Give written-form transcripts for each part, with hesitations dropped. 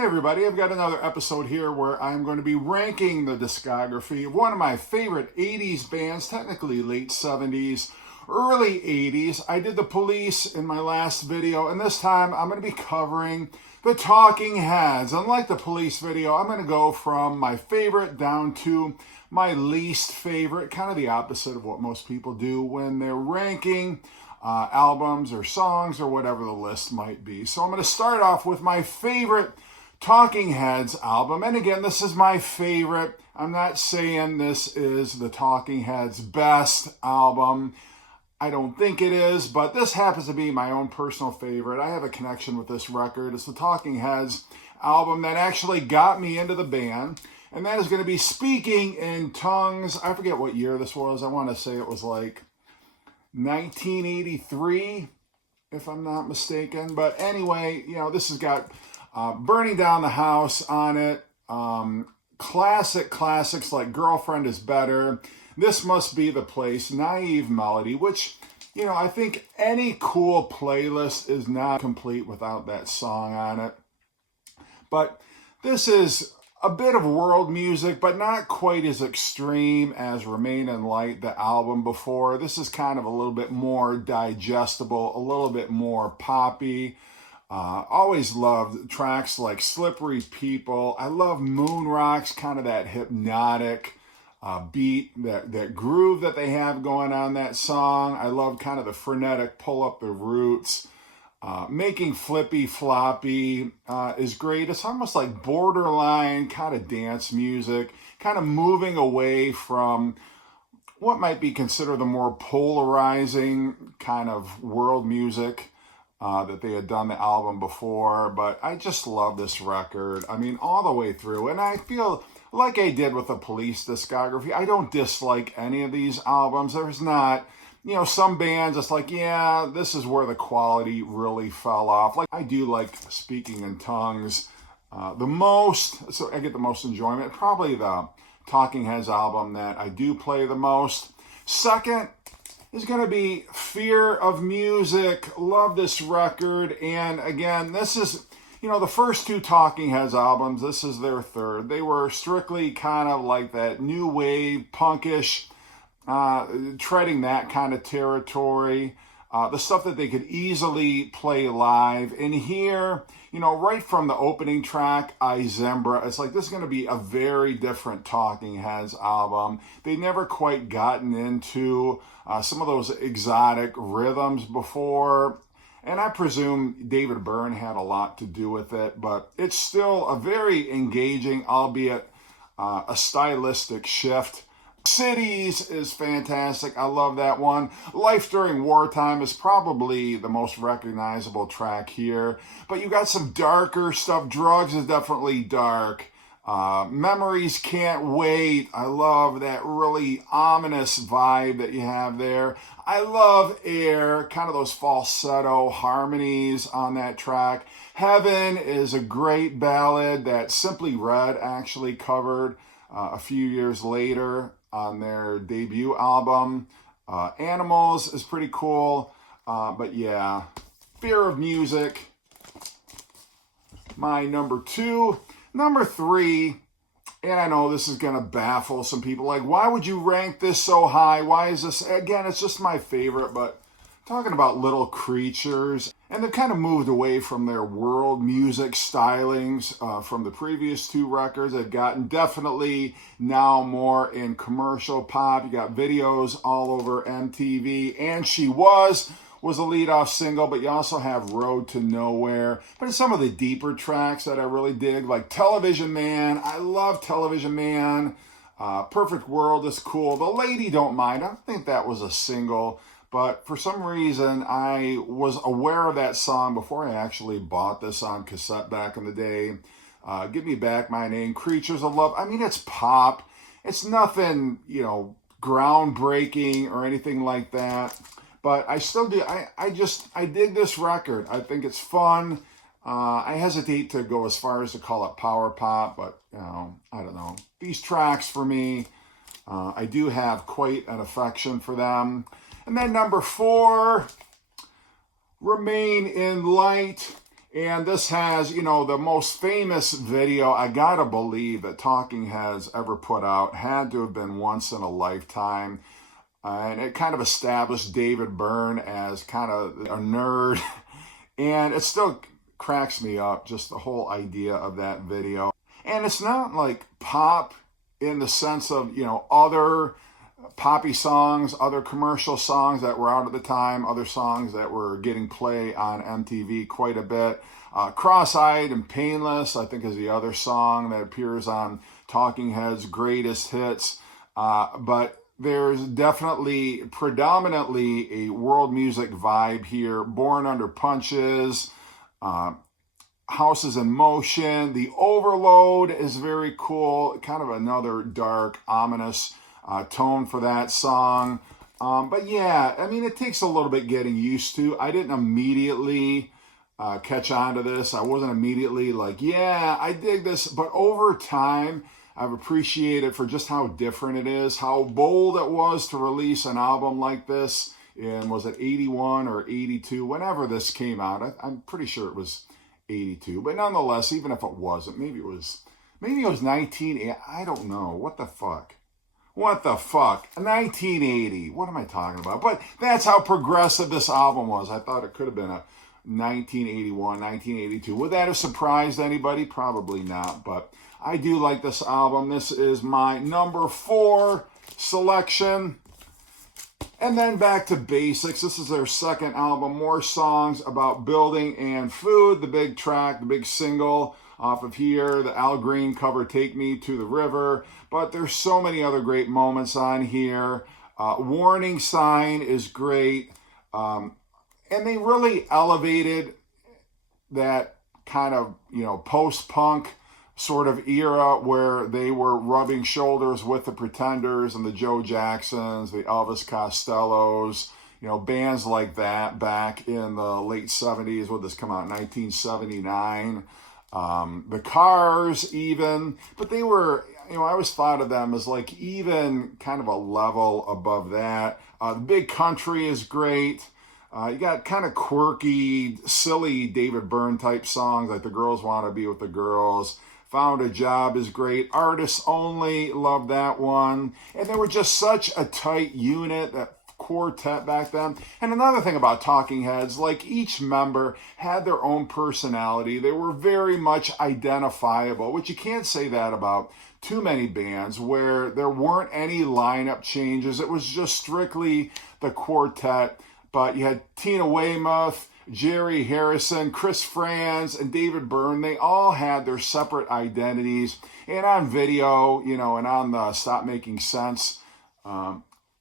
Hey everybody, I've got another episode here where I'm going to be ranking the discography of one of my favorite 80s bands, technically late 70s, early 80s. I did the Police in my last video, and this time I'm going to be covering the Talking Heads. Unlike the Police video, I'm going to go from my favorite down to my least favorite, kind of the opposite of what most people do when they're ranking albums or songs or whatever the list might be. So I'm going to start off with my favorite Talking Heads album. And again, this is my favorite. I'm not saying this is the Talking Heads' best album. I don't think it is, but this happens to be my own personal favorite. I have a connection with this record. It's the Talking Heads album that actually got me into the band. And that is going to be Speaking in Tongues. I forget what year this was. I want to say it was like 1983, if I'm not mistaken. But anyway, this has got Burning Down the House on it. Classics like Girlfriend is Better. This Must Be the Place. Naive Melody, which, I think any cool playlist is not complete without that song on it. But this is a bit of world music, but not quite as extreme as Remain in Light, the album before. This is kind of a little bit more digestible, a little bit more poppy. Always loved tracks like Slippery People. I love Moon Rocks, kind of that hypnotic beat, that groove that they have going on that song. I love kind of the frenetic Pull Up the Roots. Making Flippy Floppy is great. It's almost like borderline kind of dance music, kind of moving away from what might be considered the more polarizing kind of world music that they had done the album before. But I just love this record. I mean, all the way through. And I feel like I did with the Police discography, I don't dislike any of these albums. There's not, some bands, it's like, yeah, this is where the quality really fell off. Like, I do like Speaking in Tongues the most, so I get the most enjoyment. Probably the Talking Heads album that I do play the most. Second is going to be Fear of Music. Love this record. And again, this is, the first two Talking Heads albums, this is their third. They were strictly kind of like that new wave, punkish, treading that kind of territory. The stuff that they could easily play live. And here, right from the opening track, Izembra, it's like this is going to be a very different Talking Heads album. They never quite gotten into some of those exotic rhythms before. And I presume David Byrne had a lot to do with it, but it's still a very engaging, albeit a stylistic shift. Cities is fantastic. I love that one. Life During Wartime is probably the most recognizable track here. But you got some darker stuff. Drugs is definitely dark. Memories Can't Wait. I love that really ominous vibe that you have there. I love Air, kind of those falsetto harmonies on that track. Heaven is a great ballad that Simply Red actually covered a few years later on their debut album. Animals is pretty cool. But yeah, Fear of Music, my number two. Number three, and I know this is going to baffle some people, like, why would you rank this so high? Why is this? Again, it's just my favorite, but talking about Little Creatures, and they've kind of moved away from their world music stylings from the previous two records. They've gotten definitely now more in commercial pop. You got videos all over MTV, and She Was a lead-off single, but you also have Road to Nowhere. But it's some of the deeper tracks that I really dig, like Television Man. I love Television Man. Perfect World is cool. The Lady Don't Mind, I don't think that was a single, but for some reason I was aware of that song before I actually bought this on cassette back in the day. Give Me Back My Name, Creatures of Love. I mean, it's pop. It's nothing, groundbreaking or anything like that. But I still do. I dig this record. I think it's fun. I hesitate to go as far as to call it power pop, but I don't know. These tracks for me, I do have quite an affection for them. And then number four, Remain in Light. And this has, you know, the most famous video, I gotta believe, that Talking Heads ever put out. Had to have been Once in a Lifetime. And it kind of established David Byrne as kind of a nerd. And it still cracks me up, just the whole idea of that video. And it's not like pop in the sense of, you know, other poppy songs, other commercial songs that were out at the time, other songs that were getting play on MTV quite a bit. Cross-Eyed and Painless, I think, is the other song that appears on Talking Heads' greatest hits. But there's definitely, predominantly, a world music vibe here. Born Under Punches, Houses in Motion. The Overload is very cool. Kind of another dark, ominous tone for that song. But yeah, I mean, it takes a little bit getting used to. I didn't immediately catch on to this. I wasn't immediately like, yeah, I dig this. But over time, I've appreciated for just how different it is, how bold it was to release an album like this. And was it 81 or 82? Whenever this came out, I'm pretty sure it was 82. But nonetheless, even if it wasn't, maybe it was 1980. I don't know. What the fuck? 1980. What am I talking about? But that's how progressive this album was. I thought it could have been a 1981, 1982. Would that have surprised anybody? Probably not. But I do like this album. This is my number 4 selection. And then back to basics. This is their second album. More songs about building and food. The big track, the big single off of here, the Al Green cover, Take Me to the River. But there's so many other great moments on here. Warning Sign is great. And they really elevated that kind of, you know, post-punk sort of era where they were rubbing shoulders with the Pretenders and the Joe Jacksons, the Elvis Costellos, you know, bands like that back in the late 70s. Would this come out in 1979? The Cars even, but they were, you know, I always thought of them as like even kind of a level above that. The Big Country is great. You got kind of quirky, silly David Byrne type songs like The Girls Want to Be with the Girls. Found a Job is great. Artists Only, love that one. And they were just such a tight unit, that quartet back then. And another thing about Talking Heads, like each member had their own personality. They were very much identifiable, which you can't say that about too many bands where there weren't any lineup changes. It was just strictly the quartet. But you had Tina Weymouth, Jerry Harrison, Chris Frantz, and David Byrne. They all had their separate identities. And on video, you know, and on the Stop Making Sense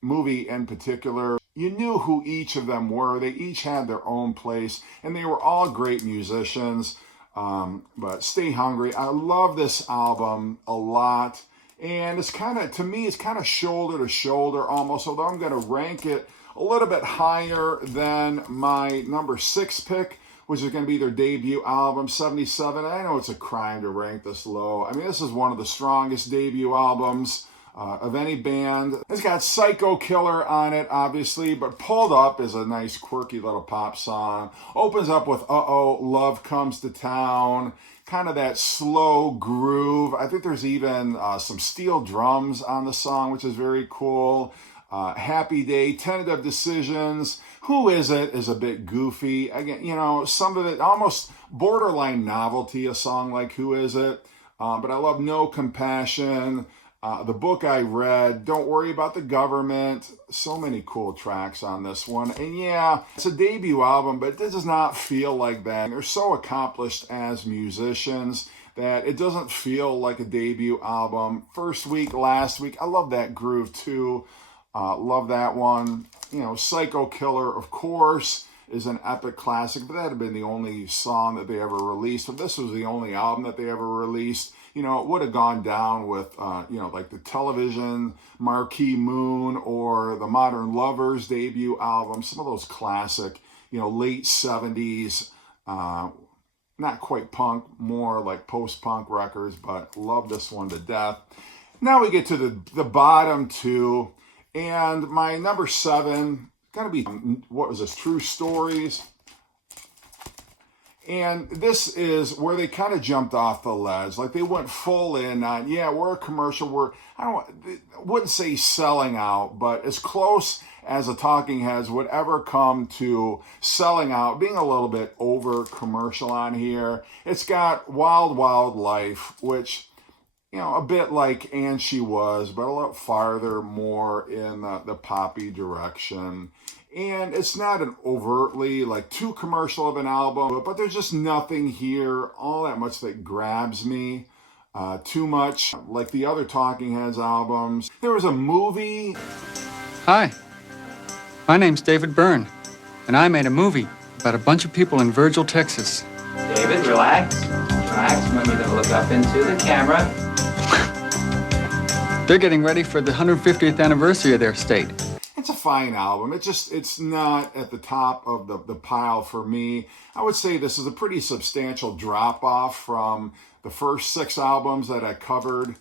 movie in particular, you knew who each of them were. They each had their own place, and they were all great musicians. But Stay Hungry, I love this album a lot. And it's kind of, to me, it's kind of shoulder to shoulder almost, although I'm going to rank it a little bit higher than my number 6 pick, which is going to be their debut album, 77. I know it's a crime to rank this low. I mean, this is one of the strongest debut albums of any band. It's got Psycho Killer on it, obviously, but Pulled Up is a nice, quirky little pop song. Opens up with Uh-Oh, Love Comes to Town. Kind of that slow groove. I think there's even some steel drums on the song, which is very cool. Happy Day, Tentative Decisions, Who Is It is a bit goofy. Again, you know, some of it almost borderline novelty, a song like Who Is It? But I love No Compassion, The Book I Read, Don't Worry About the Government. So many cool tracks on this one. And yeah, it's a debut album, but it does not feel like that. They're so accomplished as musicians that it doesn't feel like a debut album. First week, last week, I love that groove too. Love that one. You know, Psycho Killer, of course, is an epic classic, but that had been the only song that they ever released. If this was the only album that they ever released, you know, it would have gone down with, you know, like the Television, Marquee Moon, or the Modern Lovers debut album. Some of those classic, you know, late 70s, not quite punk, more like post-punk records, but love this one to death. Now we get to the bottom 2. And my number 7, gotta be, what was this, True Stories. And this is where they kind of jumped off the ledge. Like they went full in on, yeah, we're a commercial. I wouldn't say selling out, but as close as the Talking Heads would ever come to selling out, being a little bit over commercial on here. It's got Wild Wild Life, which, a bit like And She Was, but a lot farther more in the poppy direction. And it's not an overtly too commercial of an album, but there's just nothing here all that much that grabs me too much like the other Talking Heads albums. There was a movie. Hi, my name's David Byrne, and I made a movie about a bunch of people in Virgil, Texas. David, relax. Relax. Remember to look up into the camera. They're getting ready for the 150th anniversary of their state. It's a fine album. It's not at the top of the pile for me. I would say this is a pretty substantial drop off from the first 6 albums that I covered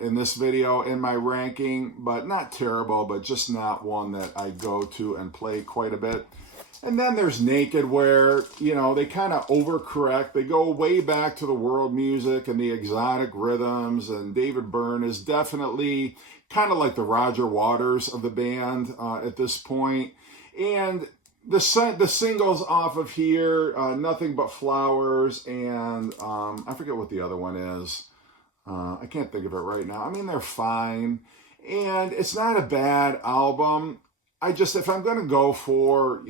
in this video in my ranking, but not terrible, but just not one that I go to and play quite a bit. And then there's Naked, where, they kind of overcorrect. They go way back to the world music and the exotic rhythms, and David Byrne is definitely kind of like the Roger Waters of the band at this point. And the singles off of here, Nothing But Flowers, and I forget what the other one is. I can't think of it right now. I mean, they're fine. And it's not a bad album. If I'm going to go for,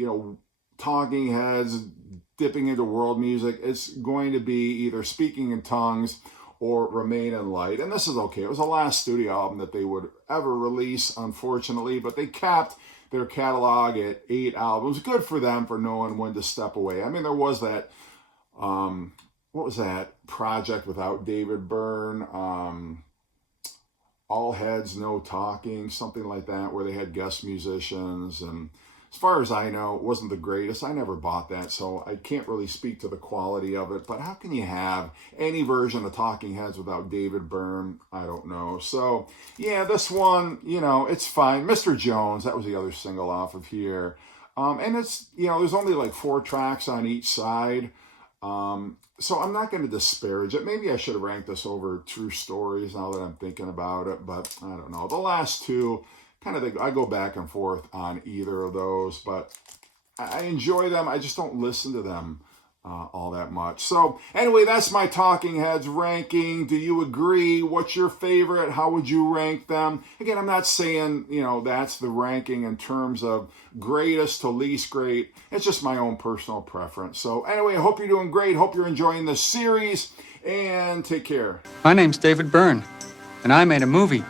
Talking Heads, dipping into world music, it's going to be either Speaking in Tongues or Remain in Light. And this is okay. It was the last studio album that they would ever release, unfortunately, but they capped their catalog at 8 albums. Good for them for knowing when to step away. I mean, there was that, what was that project without David Byrne? All Heads, No Talking, something like that, where they had guest musicians. And as far as I know, it wasn't the greatest. I never bought that, so I can't really speak to the quality of it. But how can you have any version of Talking Heads without David Byrne? I don't know. So, yeah, this one, it's fine. Mr. Jones, that was the other single off of here. And it's, there's only 4 tracks on each side. So I'm not going to disparage it. Maybe I should have ranked this over True Stories now that I'm thinking about it, but I don't know. The last 2, I go back and forth on either of those, but I enjoy them. I just don't listen to them all that much. So anyway, that's my Talking Heads ranking. Do you agree? What's your favorite? How would you rank them? Again, I'm not saying, that's the ranking in terms of greatest to least great. It's just my own personal preference. So anyway, I hope you're doing great. Hope you're enjoying this series, and take care. My name's David Byrne, and I made a movie